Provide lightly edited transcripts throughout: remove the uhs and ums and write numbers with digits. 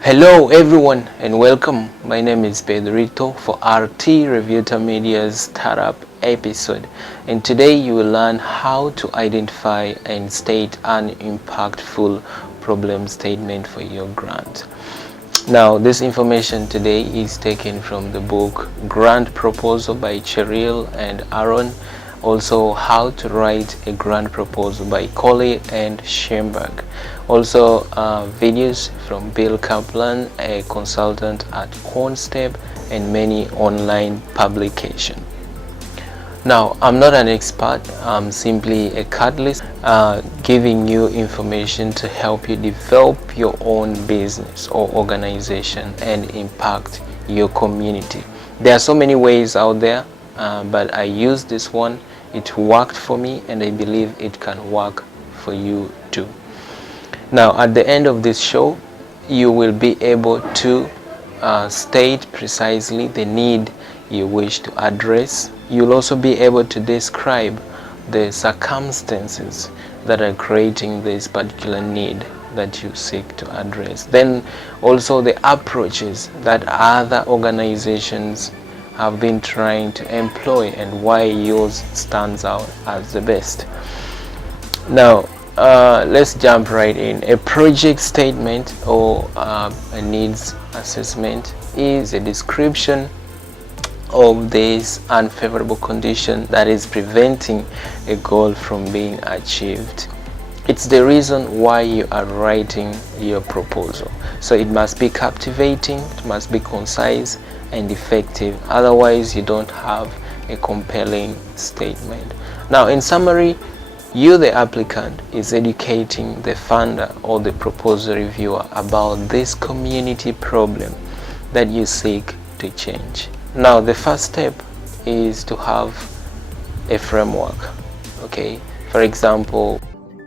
Hello everyone and welcome. My name is Revyuta for RT Revyuta Media's startup episode, and today you will learn how to identify and state an impactful problem statement for your grant. Now, this information today is taken from the book Grant Proposal by Cheryl and Aaron, also How to Write a Grant Proposal by Coley and Schoenberg. Also videos from Bill Kaplan, a consultant at Cornstep, and many online publications. Now, I'm not an expert, I'm simply a catalyst giving you information to help you develop your own business or organization and impact your community. There are so many ways out there, but I used this one. It worked for me, and I believe it can work for you too. Now, at the end of this show, you will be able to state precisely the need you wish to address. You'll also be able to describe the circumstances that are creating this particular need that you seek to address. Then also the approaches that other organizations have been trying to employ and why yours stands out as the best. Now, let's jump right in. A project statement or a needs assessment is a description of this unfavorable condition that is preventing a goal from being achieved. It's the reason why you are writing your proposal. So it must be captivating, it must be concise and effective. Otherwise, you don't have a compelling statement. Now, in summary, you, the applicant, is educating the funder or the proposal reviewer about this community problem that you seek to change. Now, the first step is to have a framework. Okay, for example,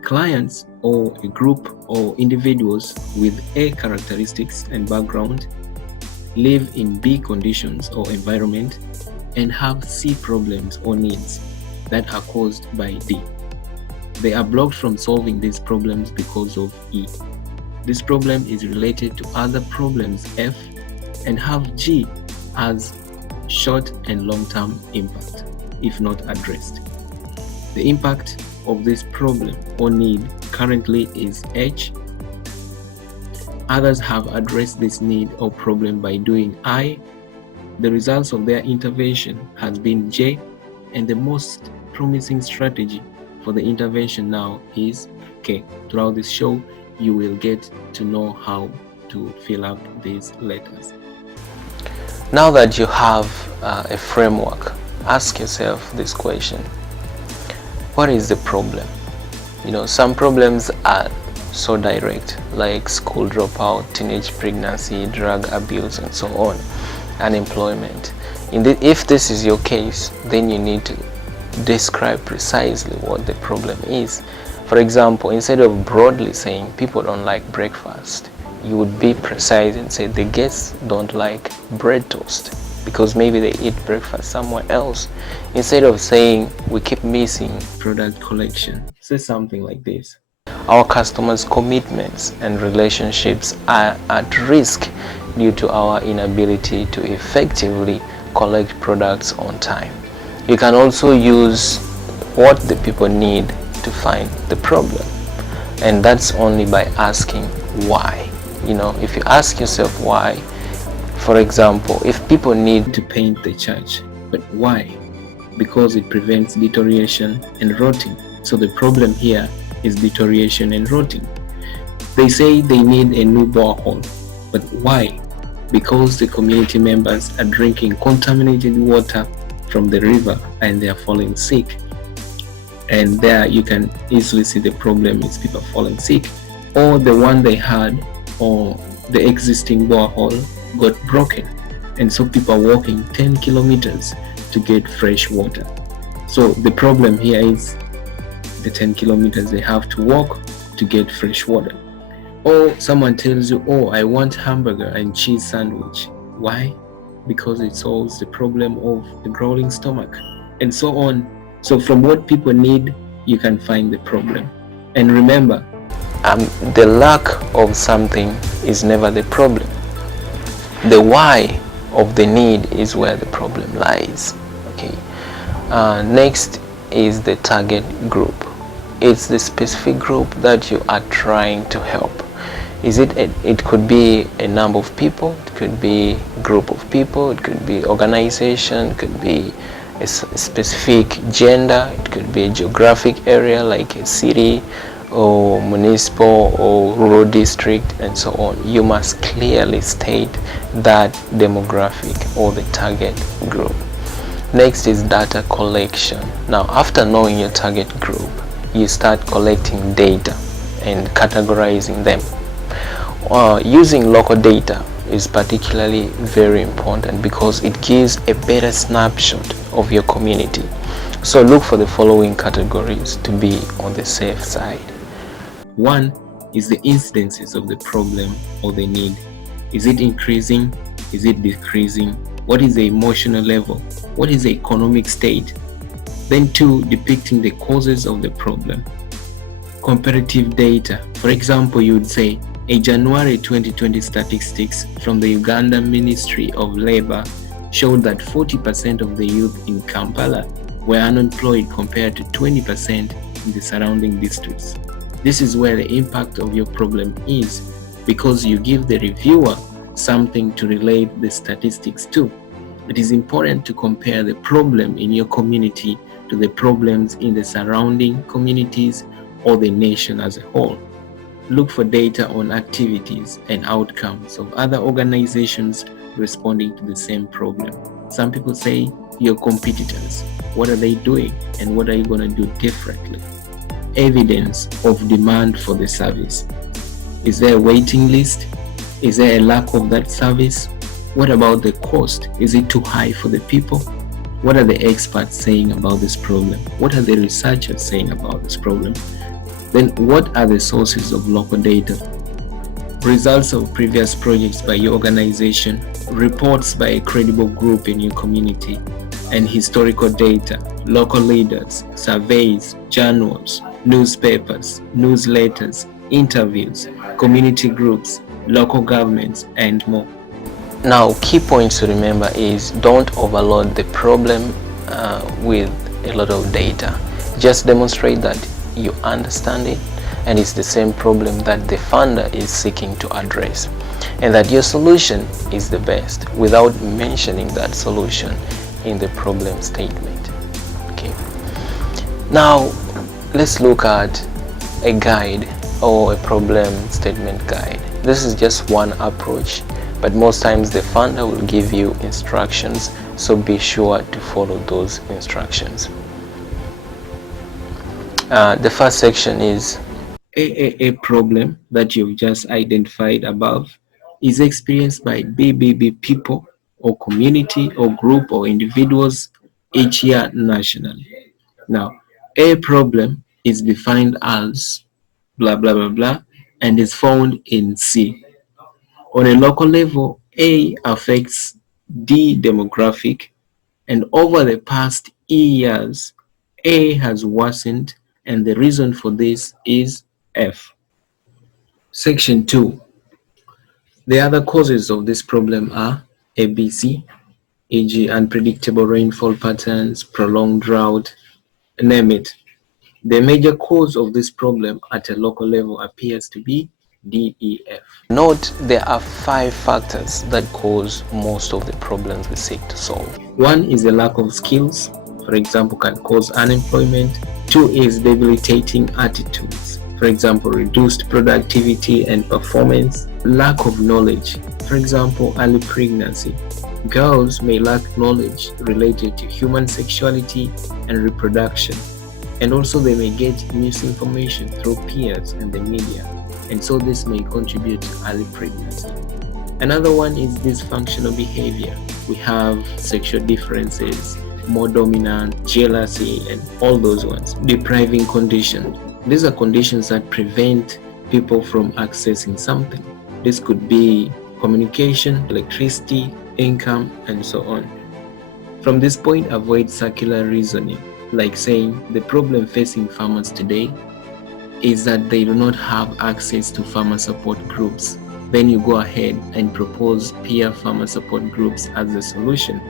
clients or a group or individuals with A characteristics and background live in B conditions or environment and have C problems or needs that are caused by D. They are blocked from solving these problems because of E. This problem is related to other problems F and have G as short and long-term impact if not addressed. The impact of this problem or need currently is H. Others have addressed this need or problem by doing I. The results of their intervention has been J, and the most promising strategy for the intervention now is K. Throughout this show, you will get to know how to fill up these letters. Now that you have a framework, ask yourself this question: what is the problem? You know, some problems are so direct, like school dropout, teenage pregnancy, drug abuse, and so on, unemployment. If this is your case, then you need to describe precisely what the problem is. For example, instead of broadly saying people don't like breakfast, you would be precise and say the guests don't like bread toast because maybe they eat breakfast somewhere else. Instead of saying we keep missing product collection, say something like this: our customers' commitments and relationships are at risk due to our inability to effectively collect products on time. You can also use what the people need to find the problem, and that's only by asking why. You know, if you ask yourself why, for example, if people need to paint the church, but why? Because it prevents deterioration and rotting. So the problem here is deterioration and rotting. They say they need a new borehole, but why? Because the community members are drinking contaminated water from the river and they are falling sick. And there you can easily see the problem is people falling sick, or the one they had or the existing borehole got broken, and so people are walking 10 kilometers to get fresh water. So the problem here is the 10 kilometers they have to walk to get fresh water. Or someone tells you, oh, I want hamburger and cheese sandwich. Why? Because it solves the problem of the growling stomach, and so on. So from what people need, you can find the problem. And remember, The lack of something is never the problem. The why of the need is where the problem lies. Okay. Next is the target group. It's the specific group that you are trying to help. It could be a number of people, it could be a group of people, it could be organization, it could be a specific gender, it could be a geographic area like a city or municipal or rural district, and so on. You must clearly state that demographic or the target group. Next is data collection. Now, after knowing your target group, you start collecting data and categorizing them. Using local data is particularly very important because it gives a better snapshot of your community. So look for the following categories to be on the safe side. One is the incidences of the problem or the need. Is it increasing? Is it decreasing? What is the emotional level? What is the economic state? Then two, depicting the causes of the problem. Comparative data. For example, you would say a January 2020 statistics from the Uganda Ministry of Labor showed that 40% of the youth in Kampala were unemployed compared to 20% in the surrounding districts. This is where the impact of your problem is, because you give the reviewer something to relate the statistics to. It is important to compare the problem in your community to the problems in the surrounding communities or the nation as a whole. Look for data on activities and outcomes of other organizations responding to the same problem. Some people say your competitors. What are they doing and what are you going to do differently? Evidence of demand for the service. Is there a waiting list? Is there a lack of that service? What about the cost? Is it too high for the people? What are the experts saying about this problem? What are the researchers saying about this problem? Then what are the sources of local data? Results of previous projects by your organization, reports by a credible group in your community, and historical data, local leaders, surveys, journals, newspapers, newsletters, interviews, community groups, local governments, and more. Now, key points to remember is don't overload the problem with a lot of data. Just demonstrate that you understand it and it's the same problem that the funder is seeking to address, and that your solution is the best without mentioning that solution in the problem statement. Okay. Now, let's look at a guide or a problem statement guide. This is just one approach, but most times the funder will give you instructions, so be sure to follow those instructions. The first section is a problem that you've just identified above is experienced by BBB people or community or group or individuals each year nationally. Now, a problem is defined as blah blah blah blah and is found in C. On a local level, A affects D demographic, and over the past E years, A has worsened, and the reason for this is F. Section 2. The other causes of this problem are ABC, e.g. unpredictable rainfall patterns, prolonged drought, name it. The major cause of this problem at a local level appears to be DEF. Note there are 5 factors that cause most of the problems we seek to solve. 1 is a lack of skills, for example, can cause unemployment. 2 is debilitating attitudes, for example, reduced productivity and performance. Lack of knowledge, for example, early pregnancy. Girls may lack knowledge related to human sexuality and reproduction, and also they may get misinformation through peers and the media, and so this may contribute to early pregnancy. Another one is dysfunctional behavior. We have sexual differences, more dominant, jealousy, and all those ones. Depriving conditions. These are conditions that prevent people from accessing something. This could be communication, electricity, income, and so on. From this point, avoid circular reasoning, like saying the problem facing farmers today is that they do not have access to farmer support groups. Then you go ahead and propose peer farmer support groups as a solution.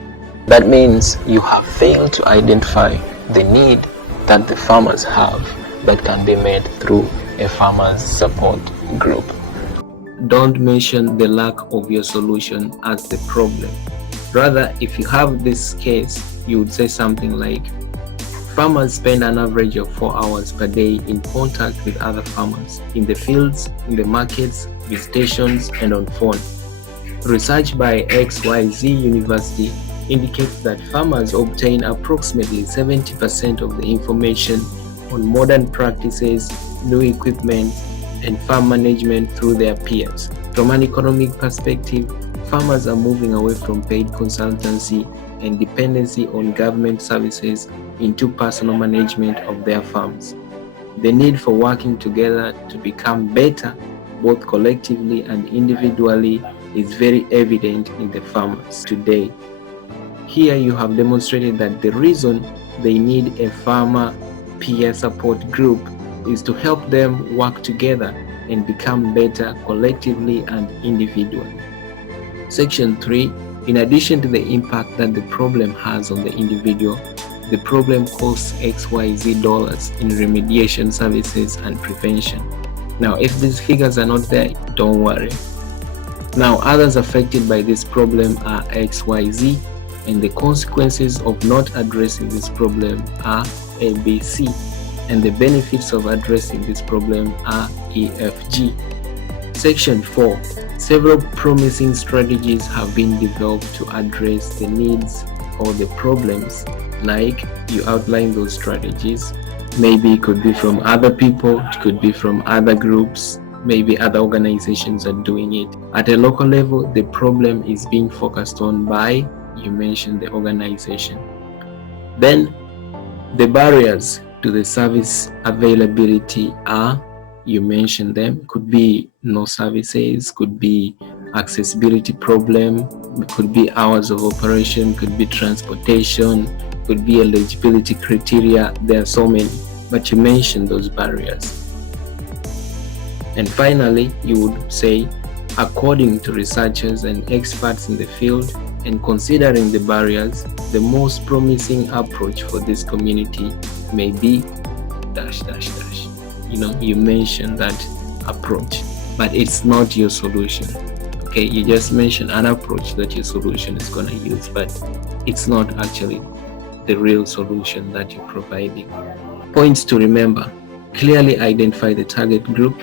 That means you have failed to identify the need that the farmers have that can be met through a farmers support group. Don't mention the lack of your solution as the problem. Rather, if you have this case, you would say something like, farmers spend an average of 4 hours per day in contact with other farmers, in the fields, in the markets, visitations, and on phone. Research by XYZ University indicates that farmers obtain approximately 70% of the information on modern practices, new equipment, and farm management through their peers. From an economic perspective, farmers are moving away from paid consultancy and dependency on government services into personal management of their farms. The need for working together to become better, both collectively and individually, is very evident in the farmers today. Here you have demonstrated that the reason they need a farmer peer support group is to help them work together and become better collectively and individually. Section 3. In addition to the impact that the problem has on the individual, the problem costs XYZ dollars in remediation services and prevention. Now, if these figures are not there, don't worry. Now, others affected by this problem are XYZ, and the consequences of not addressing this problem are ABC, and the benefits of addressing this problem are EFG. Section 4. Several promising strategies have been developed to address the needs or the problems. Like, you outline those strategies. Maybe it could be from other people, it could be from other groups, maybe other organizations are doing it. At a local level, the problem is being focused on by, you mentioned, the organization. Then the barriers to the service availability are, you mentioned them, could be no services, could be accessibility problem, could be hours of operation, could be transportation, could be eligibility criteria. There are so many, but you mentioned those barriers. And finally, you would say, according to researchers and experts in the field, and considering the barriers, the most promising approach for this community may be ... You mentioned that approach, but it's not your solution. Okay, you just mentioned an approach that your solution is going to use, but it's not actually the real solution that you're providing. Points to remember: clearly identify the target group.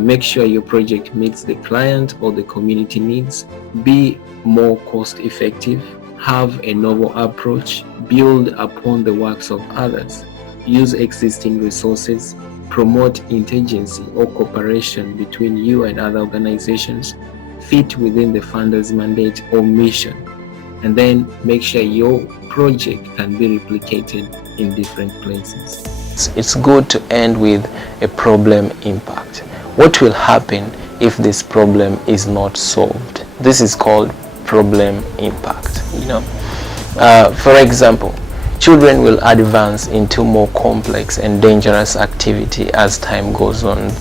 Make sure your project meets the client or the community needs. Be more cost effective. Have a novel approach. Build upon the works of others. Use existing resources. Promote interagency or cooperation between you and other organizations. Fit within the funder's mandate or mission. And then make sure your project can be replicated in different places. It's good to end with a problem impact. What will happen if this problem is not solved? This is called problem impact. For example, children will advance into more complex and dangerous activity as time goes on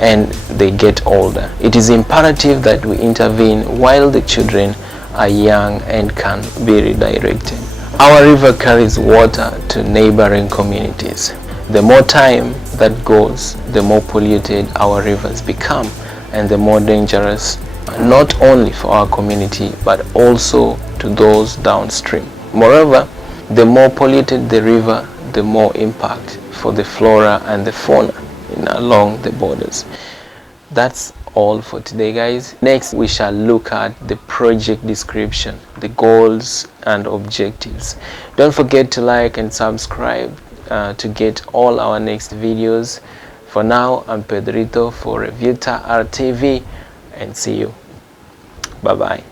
and they get older. It is imperative that we intervene while the children are young and can be redirected. Our river carries water to neighboring communities. The more time that goes, the more polluted our rivers become and the more dangerous, not only for our community but also to those downstream. Moreover, the more polluted the river, the more impact for the flora and the fauna along the borders. That's all for today, guys. Next, we shall look at the project description, the goals and objectives. Don't forget to like and subscribe to get all our next videos. For now, I'm Pedrito for Revyuta RTV, and see you. Bye bye.